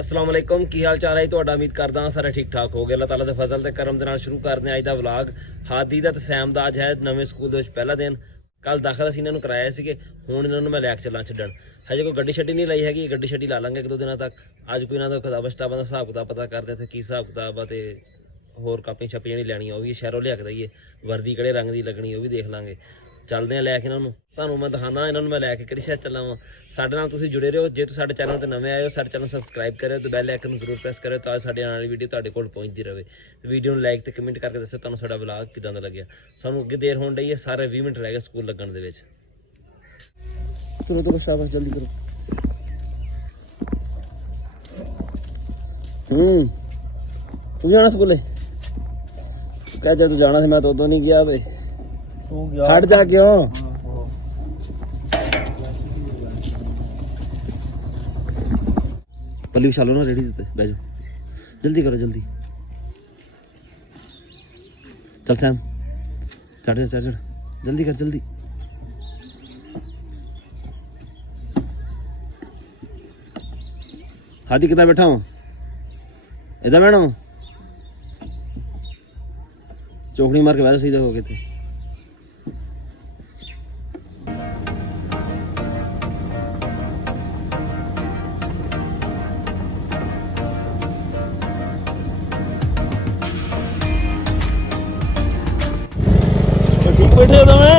अस्सलाम वालेकुम की हाल चाल है ਤੁਹਾਡਾ ਉਮੀਦ ਕਰਦਾ ਹਾਂ ਸਾਰੇ ਠੀਕ ਠਾਕ ਹੋਗੇ। ਅੱਲਾਹ ਤਾਲਾ ਦੇ ਫਜ਼ਲ ਤੇ ਕਰਮ ਦੇ ਨਾਲ ਸ਼ੁਰੂ ਕਰਦੇ ਹਾਂ ਅੱਜ ਦਾ ਵਲੌਗ। ਹਾਦੀ ਦਾ ਤੇ ਸੈਮ ਦਾ ਅੱਜ ਹੈ ਨਵੇਂ ਸਕੂਲ ਦੇ ਵਿੱਚ ਪਹਿਲਾ ਦਿਨ। ਕੱਲ ਦਾਖਲ ਅਸੀਂ ਇਹਨਾਂ ਨੂੰ ਕਰਾਇਆ ਸੀਗੇ, ਹੁਣ ਇਹਨਾਂ ਨੂੰ ਮੈਂ ਲੈ ਕੇ ਚੱਲਾਂ ਛੱਡਣ। ਹਜੇ ਕੋਈ ਗੱਡੀ ਛੱਡੀ ਨਹੀਂ ਲਈ ਹੈਗੀ, ਗੱਡੀ ਛੱਡੀ ਲਾ ਲਾਂਗੇ ਇੱਕ ਦੋ ਦਿਨਾਂ ਤੱਕ। ਅੱਜ ਕੋਈ ਇਹਨਾਂ ਦਾ ਕਿਤਾਬਾਂ ਦਾ ਹਿਸਾਬ ਕਿਤਾਬ ਪਤਾ ਕਰਦੇ ਤੇ ਕੀ ਹਿਸਾਬ ਕਿਤਾਬ ਆ ਤੇ ਹੋਰ ਕਾਪੀ ਛਾਪੀ ਜਿਹੜੀ ਲੈਣੀ ਉਹ ਵੀ ਸ਼ਹਿਰੋਂ ਲਿਆ ਕੇ ਦਈਏ। ਵਰਦੀ ਕਿਹੜੇ ਰੰਗ ਦੀ ਲੱਗਣੀ ਉਹ ਵੀ ਦੇਖ ਲਾਂਗੇ। ਚੱਲਦੇ ਆ ਲੈ ਕੇ ਇਹਨਾਂ ਨੂੰ, ਤੁਹਾਨੂੰ ਮੈਂ ਦਿਖਾਉਂਦਾ ਇਹਨਾਂ ਨੂੰ ਮੈਂ ਲੈ ਕੇ ਕਿਹੜੀ ਸ਼ਹਿਰ ਚੱਲਾਂ ਵਾਂ। ਸਾਡੇ ਨਾਲ ਤੁਸੀਂ ਜੁੜੇ ਰਹੋ। ਜੇ ਤੁਸੀਂ ਸਾਡੇ ਚੈਨਲ ਤੇ ਨਵੇਂ ਆਏ ਹੋ ਸਾਡੇ ਚੈਨਲ ਸਬਸਕ੍ਰਾਈਬ ਕਰਿਓ ਤੇ ਬੈਲ ਆਈਕਨ ਨੂੰ ਜ਼ਰੂਰ ਪ੍ਰੈਸ ਕਰਿਓ ਤਾਂ ਸਾਡੇ ਆਉਣ ਵਾਲੀ ਵੀਡੀਓ ਤੁਹਾਡੇ ਕੋਲ ਪਹੁੰਚਦੀ ਰਹੇ। ਵੀਡੀਓ ਨੂੰ ਲਾਈਕ ਤੇ ਕਮੈਂਟ ਕਰਕੇ ਦੱਸੋ ਤੁਹਾਨੂੰ ਸਾਡਾ ਵਲੌਗ ਕਿਦਾਂ ਦਾ ਲੱਗਿਆ। ਸਾਨੂੰ ਅੱਗੇ ਦੇਰ ਹੋਣ ਡਈ ਹੈ, ਸਾਰੇ 20 ਮਿੰਟ ਰਹਿ ਗਏ ਸਕੂਲ ਲੱਗਣ ਦੇ ਵਿੱਚ। करो शाबाश जल्दी करो। तू जाना स्कूले? कह जब तू जाना मैं तो उदों नहीं गया ते तू गया हट जा क्यों? पल्ली विछालो ना रेडी देते बह जाओ, जल्दी करो जल्दी। चल सैम चढ़ जल्दी कर जल्दी। हादी कितना बैठा हूँ इधर मैडम चौकड़ी मार के बाहर सीधे हो गए थे। ठीक बैठे हो मैं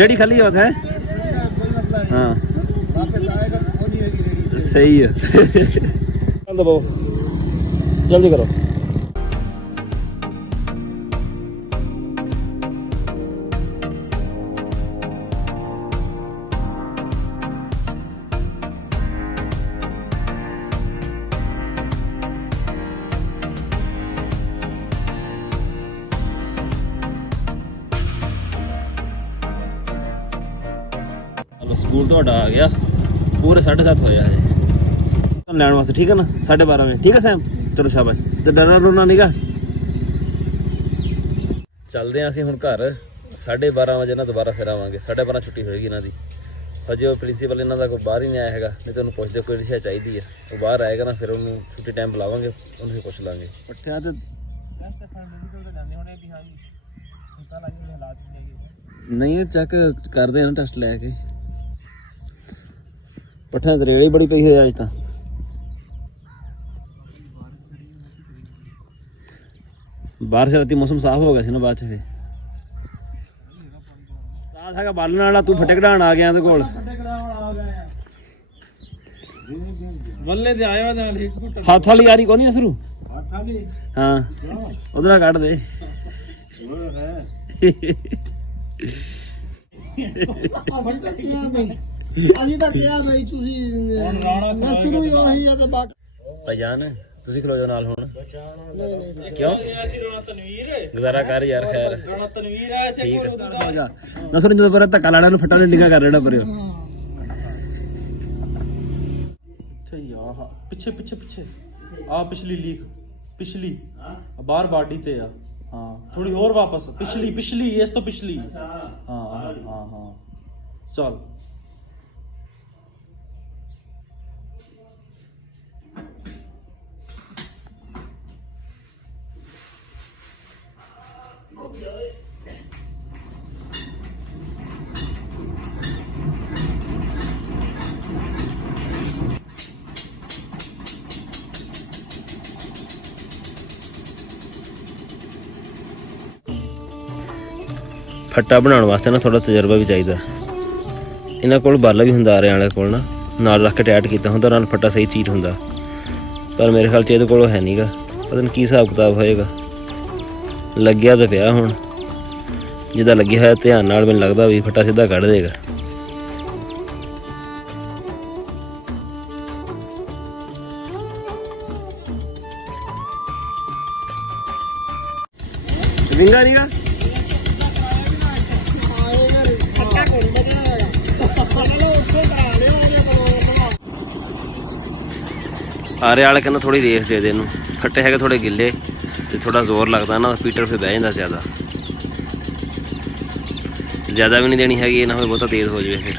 रेडी खाली होता है। हाँ सही है। जल्दी करो। ਸਕੂਲ ਤੁਹਾਡਾ ਆ ਗਿਆ, ਪੂਰੇ 7:30 ਹੋ ਜਾਏ ਤੁਹਾਨੂੰ ਲੈਣ ਵਾਸਤੇ, ਠੀਕ ਹੈ ਨਾ? 12:30 ਵਜੇ ਠੀਕ ਹੈ ਸੈਮ? ਚਲੋ ਸ਼ਾਬਾਸ਼। ਤੇ ਡਰਨਾ ਡਰਨਾ ਨੀਗਾ। ਚੱਲਦੇ ਹਾਂ ਅਸੀਂ ਹੁਣ ਘਰ। 12:30 ਵਜੇ ਨਾਲ ਦੁਬਾਰਾ ਫਿਰ ਆਵਾਂਗੇ। 12:30 ਛੁੱਟੀ ਹੋਏਗੀ ਇਹਨਾਂ ਦੀ। ਹਜੇ ਉਹ ਪ੍ਰਿੰਸੀਪਲ ਇਹਨਾਂ ਦਾ ਕੋਈ ਬਾਹਰ ਹੀ ਨਹੀਂ ਆਇਆ ਹੈਗਾ, ਨਹੀਂ ਤਾਂ ਉਹਨੂੰ ਪੁੱਛਦੇ ਕੋਈ ਰਿਸ਼ਾ ਚਾਹੀਦੀ ਹੈ। ਉਹ ਬਾਹਰ ਆਏਗਾ ਨਾ ਫਿਰ ਉਹਨੂੰ ਛੁੱਟੀ ਟਾਈਮ ਬੁਲਾਵਾਂਗੇ, ਉਹਨੂੰ ਵੀ ਪੁੱਛ ਲਾਂਗੇ। ਪੱਠਿਆਂ ਤੇ ਨਹੀਂ ਚੈੱਕ ਕਰਦੇ ਨਾ ਟੈਸਟ ਲੈ ਕੇ। ਪੱਠਿਆਂ ਤੇ ਰੇੜੀ ਬੜੀ ਪਈ ਹੈ ਅੱਜ ਤਾਂ। ਬਾਰਿਸ਼ ਰਾਤੀ ਮੌਸਮ ਸਾਫ਼ ਹੋ ਗਿਆ ਸੀ ਨਾ ਬਾਅਦ ਚ। ਫਿਰ ਰਾਤ ਹੈਗਾ ਬਾਲਣ ਵਾਲਾ, ਤੂੰ ਫੱਟੇ ਕਢਾਣ ਆ ਗਿਆ ਇਹਦੇ ਕੋਲ। ਬੱਲੇ ਤੇ ਆਇਆ ਨਾਲ ਹੱਥ ਵਾਲੀ ਯਾਰੀ ਕੋਈ ਨਹੀਂ ਅਸਰੂ। ਹੱਥ ਵਾਲੀ ਹਾਂ ਉਧਰ ਕੱਢ ਦੇ। ਅਜੀ ਤਾਂ ਕਿਹਾ ਬਈ ਤੁਸੀਂ ਨਸਰੂ ਹੀ ਉਹੀ ਆ ਤੇ ਬਾਕੀ ਭਾਈਜਾਨ ਤੁਸੀਂ ਖਲੋ ਜਾਓ ਨਾਲ ਹੁਣ। ਕਿਉਂ ਗੁਜ਼ਾਰਾ ਕਰ ਯਾਰ। ਖੈਰ ਨਸਰੂ ਜਦੋਂ ਪਰ ਧੱਕਾ ਲਾਣਾ ਨੂੰ ਫੱਟਾ ਦੇ ਡਿੰਗਾ ਕਰ ਲੈਣਾ ਪਰਿਓ। ਪਿੱਛੇ ਪਿੱਛੇ ਪਿੱਛੇ ਆ ਪਿਛਲੀ ਲੀਕ ਪਿਛਲੀ ਬਾਹਰ ਬਾਡੀ ਤੇ ਆ। ਹਾਂ ਥੋੜੀ ਹੋਰ ਵਾਪਸ ਪਿਛਲੀ ਇਸ ਤੋਂ ਪਿਛਲੀ। ਹਾਂ ਹਾਂ ਹਾਂ ਚੱਲ। ਫੱਟਾ ਬਣਾਉਣ ਵਾਸਤੇ ਨਾ ਥੋੜਾ ਤਜਰਬਾ ਵੀ ਚਾਹੀਦਾ। ਇਹਨਾਂ ਕੋਲ ਬਾਲਾ ਵੀ ਹੁੰਦਾ ਆਰਿਆਂ ਵਾਲੇ ਕੋਲ ਨਾ, ਨਾਲ ਰੱਖ ਕੇ ਟੈਟ ਕੀਤਾ ਹੁੰਦਾ, ਨਾਲ ਫੱਟਾ ਸਹੀ ਚੀਟ ਹੁੰਦਾ। ਪਰ ਮੇਰੇ ਖਿਆਲ 'ਚ ਇਹਦੇ ਕੋਲ ਹੈ ਨਹੀਂਗਾ, ਪਤਾ ਨਹੀਂ ਕੀ ਹਿਸਾਬ ਕਿਤਾਬ ਹੋਏਗਾ। ਲੱਗਿਆ ਤਾਂ ਪਿਆ ਹੁਣ, ਜਿੱਦਾਂ ਲੱਗਿਆ ਹੋਇਆ ਧਿਆਨ ਨਾਲ ਮੈਨੂੰ ਲੱਗਦਾ ਵੀ ਫੱਟਾ ਸਿੱਧਾ ਕੱਢ ਦੇਗਾ। ਵਿੰਗਾ ਨੀਗਾ ਆਰੇ ਵਾਲੇ ਕਹਿੰਦਾ ਥੋੜੀ ਰੇਸ ਦੇ ਦੇ ਇਹਨੂੰ, ਫੱਟੇ ਹੈਗੇ ਥੋੜੇ ਗਿੱਲੇ ਤੇ ਥੋੜਾ ਜ਼ੋਰ ਲੱਗਦਾ ਨਾ, ਸਪੀਟਰ ਫਿਰ ਬਹਿ ਜਾਂਦਾ ਜ਼ਿਆਦਾ ਵੀ ਨਹੀਂ ਦੇਣੀ ਹੈਗੀ, ਇਹ ਨਾ ਹੋਵੇ ਬਹੁਤਾ ਤੇਜ਼ ਹੋ ਜਾਵੇ ਫਿਰ।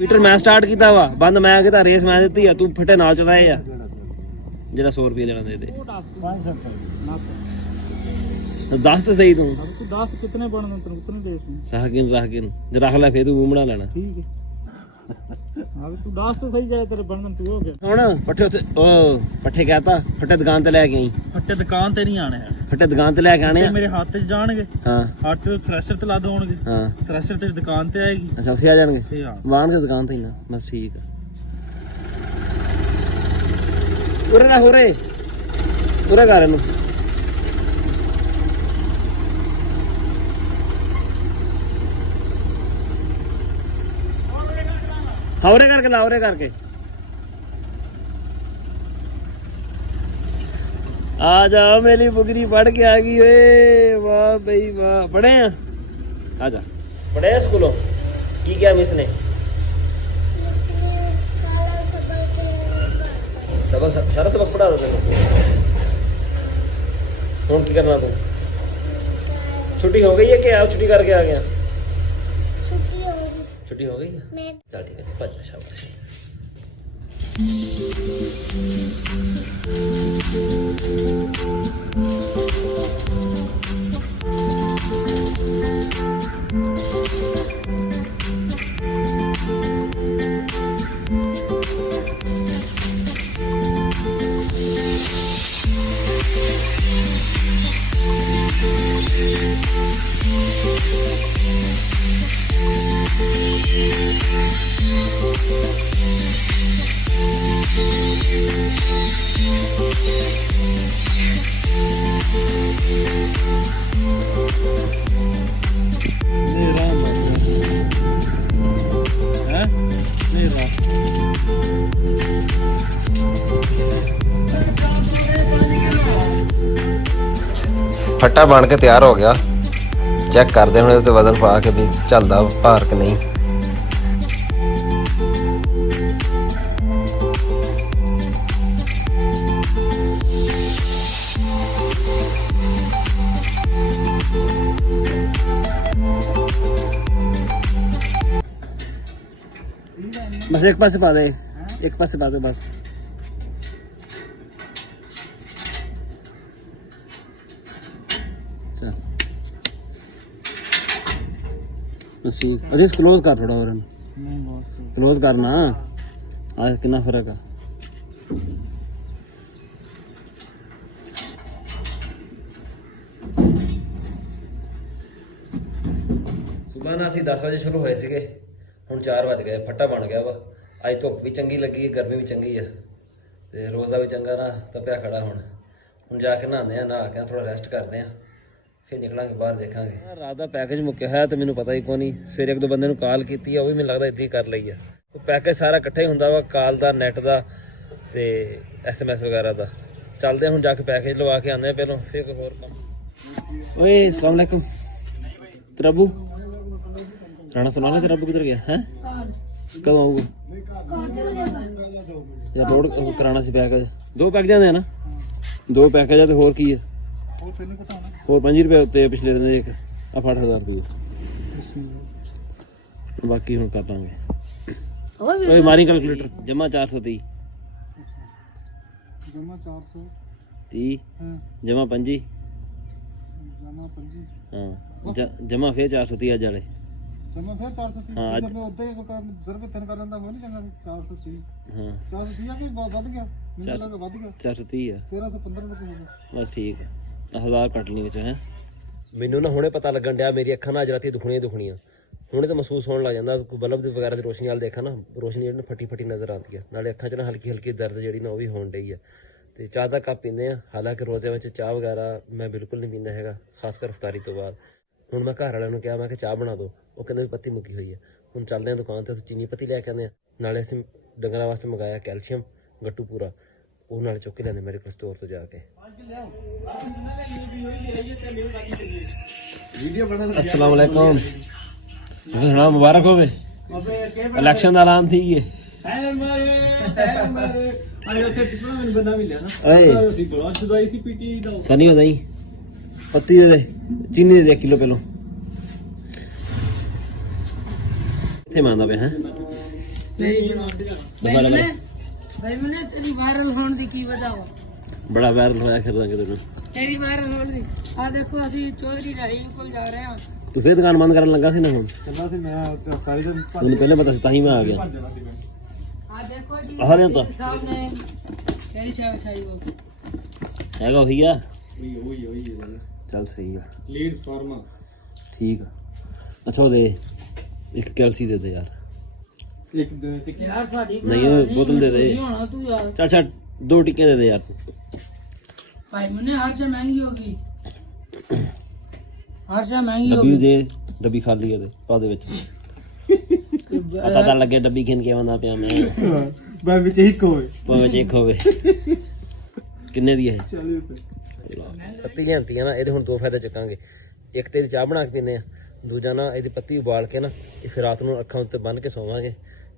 ਮੀਟਰ ਮੈਂ ਸਟਾਰਟ ਕੀਤਾ ਵਾ, ਬੰਦ ਮੈਂ ਕਿਤਾ, ਰੇਸ ਮੈਂ ਦਿੱਤੀ ਆ, ਤੂੰ ਫੱਟੇ ਨਾਲ ਚਲਾਏ ਆ। ਜਿਹੜਾ 100 ਰੁਪਏ ਦੇਣਾ ਦੇ ਦੇ। ਦੱਸ ਤਾਂ ਸਹੀ ਤੂੰ। ਤੂੰ ਦੱਸ ਕਿੰਨੇ ਬਣਨ ਤੈਨੂੰ ਕਿੰਨੇ ਦੇ ਤੂੰ? ਰੱਖ ਕੇ ਜੇ ਰੱਖ ਲੈ ਫੇਰ ਤੂੰ ਮੂੰਹ ਬਣਾ ਲੈਣਾ। ਠੀਕ ਹੈ ਹਾਂ ਤੂੰ ਦੱਸ ਤਾਂ ਸਹੀ ਜਾਏ ਤੇਰੇ ਬਣਨ ਤੂੰ ਹੋ ਗਿਆ। ਹੁਣ ਪੱਠੇ ਉੱਥੇ ਉਹ ਪੱਠੇ ਕਹਤਾ, ਫੱਟੇ ਦੁਕਾਨ ਤੇ ਲੈ ਕੇ ਆਈ। ਫੱਟੇ ਦੁਕਾਨ ਤੇ ਨਹੀਂ ਆਣੇ ਆ, ਫੱਟੇ ਦੁਕਾਨ ਤੇ ਲੈ ਕੇ ਆਣੇ ਆ। ਮੇਰੇ ਹੱਥ 'ਚ ਜਾਣਗੇ। ਹਾਂ ਹੱਥ ਥ੍ਰੈਸ਼ਰ ਤੇ ਲਾ ਦੋਣਗੇ। ਹਾਂ ਥ੍ਰੈਸ਼ਰ ਤੇਰੀ ਦੁਕਾਨ ਤੇ ਆਏਗੀ। ਅੱਛਾ ਉੱਥੇ ਆ ਜਾਣਗੇ ਤੇ ਹਾਂ ਵਾਹਣ ਦੀ ਦੁਕਾਨ ਤੇ ਹੀ ਨਾ, ਬਸ ਠੀਕ ਆ। ਉਰੇ ਨਾ ਉਰੇ ਕਰ ਇਹਨੂੰ। ਹੌਰੇ ਕਰਕੇ ਲਾ, ਹੌਰੇ ਕਰਕੇ ਆ ਜਾ। ਮੇਰੀ ਬੁਗਰੀ ਪੜ ਕੇ ਆ ਗਈ ਓਏ, ਵਾਹ ਬਈ ਵਾਹ। ਪੜ੍ਹੇ ਆ ਜਾ। ਪੜ੍ਹੇ ਸਕੂਲੋਂ? ਕੀ ਕਿਹਾ ਮਿਸ ਨੇ? ਸਾਰਾ ਸਬਕ ਪੜਾ ਦਿੱਤਾ ਤੈਨੂੰ। ਹੁਣ ਕੀ ਕਰਨਾ ਤੂੰ? ਛੁੱਟੀ ਹੋ ਗਈ ਹੈ ਕਿ ਆਪ ਛੁੱਟੀ ਕਰਕੇ ਆ ਗਿਆ? छुट्टी हो गई है? चल ठीक है, भज शाबाश। फट्टा बन के तैयार हो गया। चेक करते हैं तो वजन पा के भी चलता भार के नहीं। बस एक पास पा दे, एक पास पा दे बस। बस ठीक। अजीज क्लोज कर थोड़ा और क्लोज करना। आज कितना फर्क है? सुबह ना ਅਸੀਂ 10 ਵਜੇ ਸ਼ੁਰੂ ਹੋਏ ਸੀਗੇ, ਹੁਣ 4 ਵਜ ਗਏ। ਫੱਟਾ ਬਣ ਗਿਆ ਵਾ। ਅੱਜ ਧੁੱਪ ਵੀ ਚੰਗੀ ਲੱਗੀ, ਗਰਮੀ ਵੀ ਚੰਗੀ ਆ ਤੇ ਰੋਜ਼ਾ ਵੀ ਚੰਗਾ ਨਾ ਤਪਿਆ ਖੜਾ। ਹੁਣ ਜਾ ਕੇ ਨਹਾਉਂਦੇ ਆ, ਨਹਾ ਕੇ ਥੋੜਾ ਰੈਸਟ ਕਰਦੇ ਆ, ਫਿਰ ਨਿਕਲਾਂਗੇ ਬਾਹਰ, ਦੇਖਾਂਗੇ। ਰਾਤ ਦਾ ਪੈਕੇਜ ਮੁੱਕਿਆ ਹੋਇਆ ਤੇ ਮੈਨੂੰ ਪਤਾ ਹੀ ਕੋਈ ਨਹੀਂ। ਸਵੇਰੇ ਇੱਕ ਦੋ ਬੰਦੇ ਨੂੰ ਕਾਲ ਕੀਤੀ ਆ, ਉਹ ਵੀ ਮੈਨੂੰ ਲੱਗਦਾ ਇੱਦਾਂ ਹੀ ਕਰ ਲਈ ਆ। ਉਹ ਪੈਕੇਜ ਸਾਰਾ ਇਕੱਠਾ ਹੀ ਹੁੰਦਾ ਵਾ, ਕਾਲ ਦਾ, ਨੈਟ ਦਾ ਤੇ SMS ਵਗੈਰਾ ਦਾ। ਚੱਲਦੇ ਹੁਣ ਜਾ ਕੇ ਪੈਕੇਜ ਲਵਾ ਕੇ ਆਉਂਦੇ ਆ ਪਹਿਲਾਂ, ਫਿਰ ਕੋਈ ਹੋਰ ਕੰਮ। ਓਏ अस्सलाम वालेकुम। तरब्बू राणा सुना ला, तरब्बू किधर गया है? कब आऊगा यार? रोड कराना सी पैकेज। 2 पैकेज हैं ना? 2 पैकेज है तो होर की है? होर 5 रुपये उत्ते पिछले दिन एक आ 8,000 रुपये बाकी हम कर लांगे। ओए मारी कैलकुलेटर। जमा 430, जमा 430, जमा 25, हाँ जमा फिर 430 अज वाले। जमा फिर 430। हाँ जब मैं उधर ही जरूर तेन कर लेंदा, वो नहीं चंगा। 430 हाँ 430 आ कि बहुत बढ़ गया? मुझे लगा बढ़ गया। 430 है 1315 रुपए हो गया। बस ठीक है, 1000 ਕੱਟ ਲਈ ਵਿੱਚ ਹੈ। ਮੈਨੂੰ ਨਾ ਹੁਣੇ ਪਤਾ ਲੱਗਣ ਡਿਆ ਮੇਰੀ ਅੱਖਾਂ ਨਾਲ ਅੱਜ ਰਾਤੀ ਦੁਖਣੀਆਂ। ਹੁਣੇ ਤਾਂ ਮਹਿਸੂਸ ਹੋਣ ਲੱਗ ਜਾਂਦਾ, ਕੋਈ ਬਲਬ ਦੀ ਵਗੈਰਾ ਦੀ ਰੋਸ਼ਨੀ ਨਾਲ ਦੇਖਾਂ ਨਾ, ਰੋਸ਼ਨੀ ਜਿਹੜੀ ਫਟੀ ਫਟੀ ਨਜ਼ਰ ਆਉਂਦੀ ਹੈ, ਨਾਲੇ ਅੱਖਾਂ 'ਚ ਨਾ ਹਲਕੀ ਹਲਕੀ ਦਰਦ ਜਿਹੜੀ ਨਾ ਉਹ ਵੀ ਹੋਣ ਡਈ ਹੈ। ਤੇ ਚਾਹ ਦਾ ਕੱਪ ਪੀਂਦੇ ਆ, ਹਾਲਾਂਕਿ ਰੋਜ਼ੇ ਵਿੱਚ ਚਾਹ ਵਗੈਰਾ ਮੈਂ ਬਿਲਕੁਲ ਨਹੀਂ ਪੀਂਦਾ ਹੈਗਾ, ਖਾਸ ਕਰ ਇਫਤਾਰੀ ਤੋਂ ਬਾਅਦ। ਹੁਣ ਮੈਂ ਘਰ ਵਾਲਿਆਂ ਨੂੰ ਕਿਹਾ, ਮੈਂ ਕਿ ਚਾਹ ਬਣਾ ਦਿਓ, ਉਹ ਕਹਿੰਦੇ ਵੀ ਪੱਤੀ ਮੁੱਕੀ ਹੋਈ ਹੈ। ਹੁਣ ਚੱਲਦੇ ਹਾਂ ਦੁਕਾਨ ਤੇ, ਚੀਨੀ ਪੱਤੀ ਲੈ ਕੇ ਆਉਂਦੇ ਹਾਂ, ਨਾਲੇ ਅਸੀਂ ਡੰਗਰਾਂ ਵਾਸਤੇ ਮੰਗਾਇਆ ਕੈਲਸ਼ੀਅਮ ਗੱਟੂ ਪੂਰਾ, ਉਹ ਨਾਲ ਚੁੱਕ ਕੇ ਲਿਆਂਦੇ ਮੇਰੇ ਕੋਲ ਸਟੋਰ ਤੋਂ ਜਾ ਕੇ। अस्सलाम वालेकुम, सुना मुबारक होवे, इलेक्शन ਦਾ ਐਲਾਨ ਥੀ ਗਏ। सनी बताई पत्ती दे चीनी दे 1 किलो पहलो कितने मांगदा पे हैं भाई मैंने तेरी वायरल होने दी की वजह वा बड़ा वायरल होया कर ਦਾਂਗੇ ਤੈਨੂੰ। तेरी वायरल होने दी आ देखो ਅਸੀਂ चौधरी रहीम को जा रहे हैं। ਤੂੰ ਫੇਰ ਦੁਕਾਨ ਬੰਦ ਕਰਨ ਲੱਗਾ ਸੀ ਨਾ ਹੁਣ? ਕਹਿੰਦਾ ਸੀ ਮੈਂ ਕਾਰੀ ਦਾ ਤੈਨੂੰ ਪਹਿਲੇ ਪਤਾ ਸੀ ਤਾਂ ਹੀ ਮੈਂ ਆ ਗਿਆ। आ देखो जी आ रहे हैं तो? सामने तेरी सेवा चाहिए वो ਹੈਗਾ ਉਹੀ ਆ, ਉਹੀ ਚੱਲ ਸਹੀ ਆ, ਲੀਡ ਫਾਰਮਾ ਠੀਕ ਆ। ਅੱਛਾ ਉਹ ਦੇ ਇੱਕ ਕੈਲਸੀ ਦੇ ਦੇ ਯਾਰ। ਇੱਕ ਟਿੱਕੀ यार साडी नहीं वो बोतल दे दे। होना तू यार ਚੱਲ ਛੱਡ 2 ਟਿੱਕੇ ਦੇ ਦੇ ਯਾਰ ਤੂੰ। भाई मैंने हर से महंगी होगी, हर से महंगी ਡੱਬੀ होगी। ਦੇ, ਡੱਬੀ ਖਾਲੀ ਹੈ ਤੇ ਪਾ ਦੇ ਵਿੱਚ। ਪਤਾ ਤਾਂ ਲੱਗੇ ਡੱਬੀ ਕਿਨ ਕੇ ਆਉਂਦਾ ਪਿਆ ਮੈਂ, ਮੈਂ ਵਿੱਚ ਇੱਕ ਹੋਵੇ ਭਾਵੇਂ ਚੇਕ ਹੋਵੇ। ਕਿੰਨੇ ਦੀ ਹੈ? 40 ਰੁਪਏ। ਪੱਤੀ ਲਿਆਂਦੀ ਆ ਨਾ, ਇਹਦੇ ਹੁਣ 2 ਫਾਇਦੇ ਚੱਕਾਂਗੇ। ਇੱਕ ਤੇ ਇਹਦੀ ਚਾਹ ਬਣਾ ਕੇ ਪੀਂਦੇ ਆ, ਦੂਜਾ ਨਾ ਇਹਦੀ ਪੱਤੀ ਉਬਾਲ ਕੇ ਨਾ ਇਹ ਫਿਰ ਰਾਤ ਨੂੰ ਅੱਖਾਂ ਉੱਤੇ ਬੰਨ੍ਹ ਕੇ ਸੌਵਾਂਗੇ।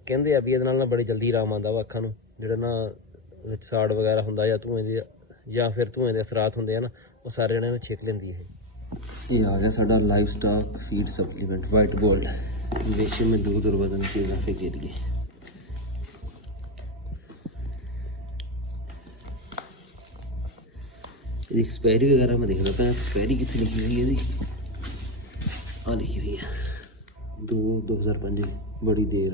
ਕਹਿੰਦੇ ਆ ਵੀ ਇਹਦੇ ਨਾਲ ਨਾ ਬੜੀ ਜਲਦੀ ਆਰਾਮ ਆਉਂਦਾ ਵਾ ਅੱਖਾਂ ਨੂੰ, ਜਿਹੜਾ ਨਾ ਵਿੱਚ ਸਾੜ ਵਗੈਰਾ ਹੁੰਦਾ ਜਾਂ ਧੂਏ ਦੀ ਜਾਂ ਫਿਰ ਧੂਏ ਦੇ ਅਸਰਾਤ ਹੁੰਦੇ ਆ ਨਾ, ਉਹ ਸਾਰੇ ਜਣਿਆਂ ਨੂੰ ਛੇਕ ਲੈਂਦੀ ਇਹ। ये आ गया साडा live stock feed supplement white gold, मवेशी में दूध और वजन के इजाफे के लिए। ਇਹਦੀ एक्सपायरी वगैरह मैं देखना पाया, एक्सपायरी कितनी लिखी हुई है? हाँ लिखी हुई है 2005 बड़ी देर,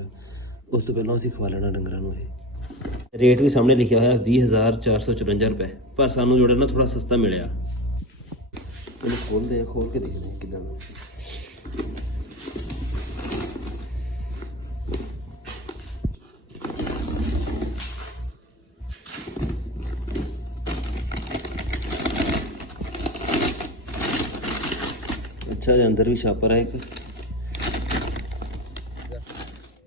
उस तो पहला ਅਸੀਂ ਖਵਾ ਲੈਣਾ ਡੰਗਰਾਂ ਨੂੰ। ਇਹ ਰੇਟ ਵੀ ਸਾਹਮਣੇ ਲਿਖਿਆ ਹੋਇਆ 20,454 ਰੁਪਏ, ਪਰ ਸਾਨੂੰ ਜਿਹੜਾ ਨਾ ਥੋੜਾ ਸਸਤਾ ਮਿਲਿਆ। ਇਹਨੂੰ ਖੋਲਦੇ ਆ, ਖੋਲ ਕੇ ਦੇਖਦੇ ਆ ਕਿੱਦਾਂ ਦਾ। ਅੱਛਾ ਦੇ ਅੰਦਰ ਵੀ ਛਾਪਰ ਹੈ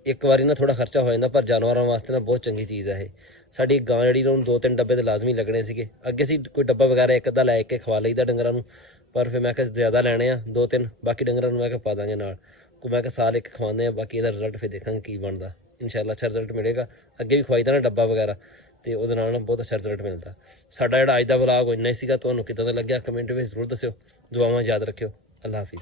ਇੱਕ ਵਾਰੀ ਨਾ ਥੋੜਾ ਖਰਚਾ ਹੋ ਜਾਂਦਾ, ਪਰ ਜਾਨਵਰਾਂ ਵਾਸਤੇ ਨਾ ਬਹੁਤ ਚੰਗੀ ਚੀਜ਼ ਹੈ ਇਹ। ਸਾਡੀ ਗਾਂ ਜਿਹੜੀ ਨੂੰ 2-3 ਡੱਬੇ ਤੇ ਲਾਜ਼ਮੀ ਲੱਗਣੇ ਸੀਗੇ। ਅੱਗੇ ਅਸੀਂ ਕੋਈ ਡੱਬਾ ਵਗੈਰਾ ਇੱਕ ਅੱਧਾ ਲੈ ਕੇ ਖਵਾ ਲਈਦਾ ਡੰਗਰਾਂ ਨੂੰ, ਪਰ ਫਿਰ ਮੈਂ ਕਿਹਾ ਜ਼ਿਆਦਾ ਲੈਣੇ ਆ 2-3, ਬਾਕੀ ਡੰਗਰਾਂ ਨੂੰ ਮੈਂ ਕਿਹਾ ਪਾ ਦਾਂਗੇ ਨਾਲ। ਮੈਂ ਕਿਹਾ ਸਾਲ ਇੱਕ ਖਵਾਉਂਦੇ ਆ, ਬਾਕੀ ਇਹਦਾ ਰਿਜ਼ਲਟ ਫਿਰ ਦੇਖਾਂਗੇ ਕੀ ਬਣਦਾ। ਇਨਸ਼ਾਅੱਲਾ ਅੱਛਾ ਰਿਜ਼ਲਟ ਮਿਲੇਗਾ। ਅੱਗੇ ਵੀ ਖਵਾਈਦਾ ਨਾ ਡੱਬਾ ਵਗੈਰਾ, ਤੇ ਉਹਦੇ ਨਾਲ ਨਾ ਬਹੁਤ ਅੱਛਾ ਰਿਜ਼ਲਟ ਮਿਲਦਾ। ਸਾਡਾ ਜਿਹੜਾ ਅੱਜ ਦਾ ਵਲੌਗ ਇੰਨਾ ਹੀ ਸੀਗਾ, ਤੁਹਾਨੂੰ ਕਿੱਦਾਂ ਦਾ ਲੱਗਿਆ ਕਮੈਂਟ ਵਿੱਚ ਜ਼ਰੂਰ ਦੱਸਿਓ। ਦੁਆਵਾਂ ਯਾਦ ਰੱਖਿਓ। ਅੱਲਾ ਹਾਫਿਜ਼।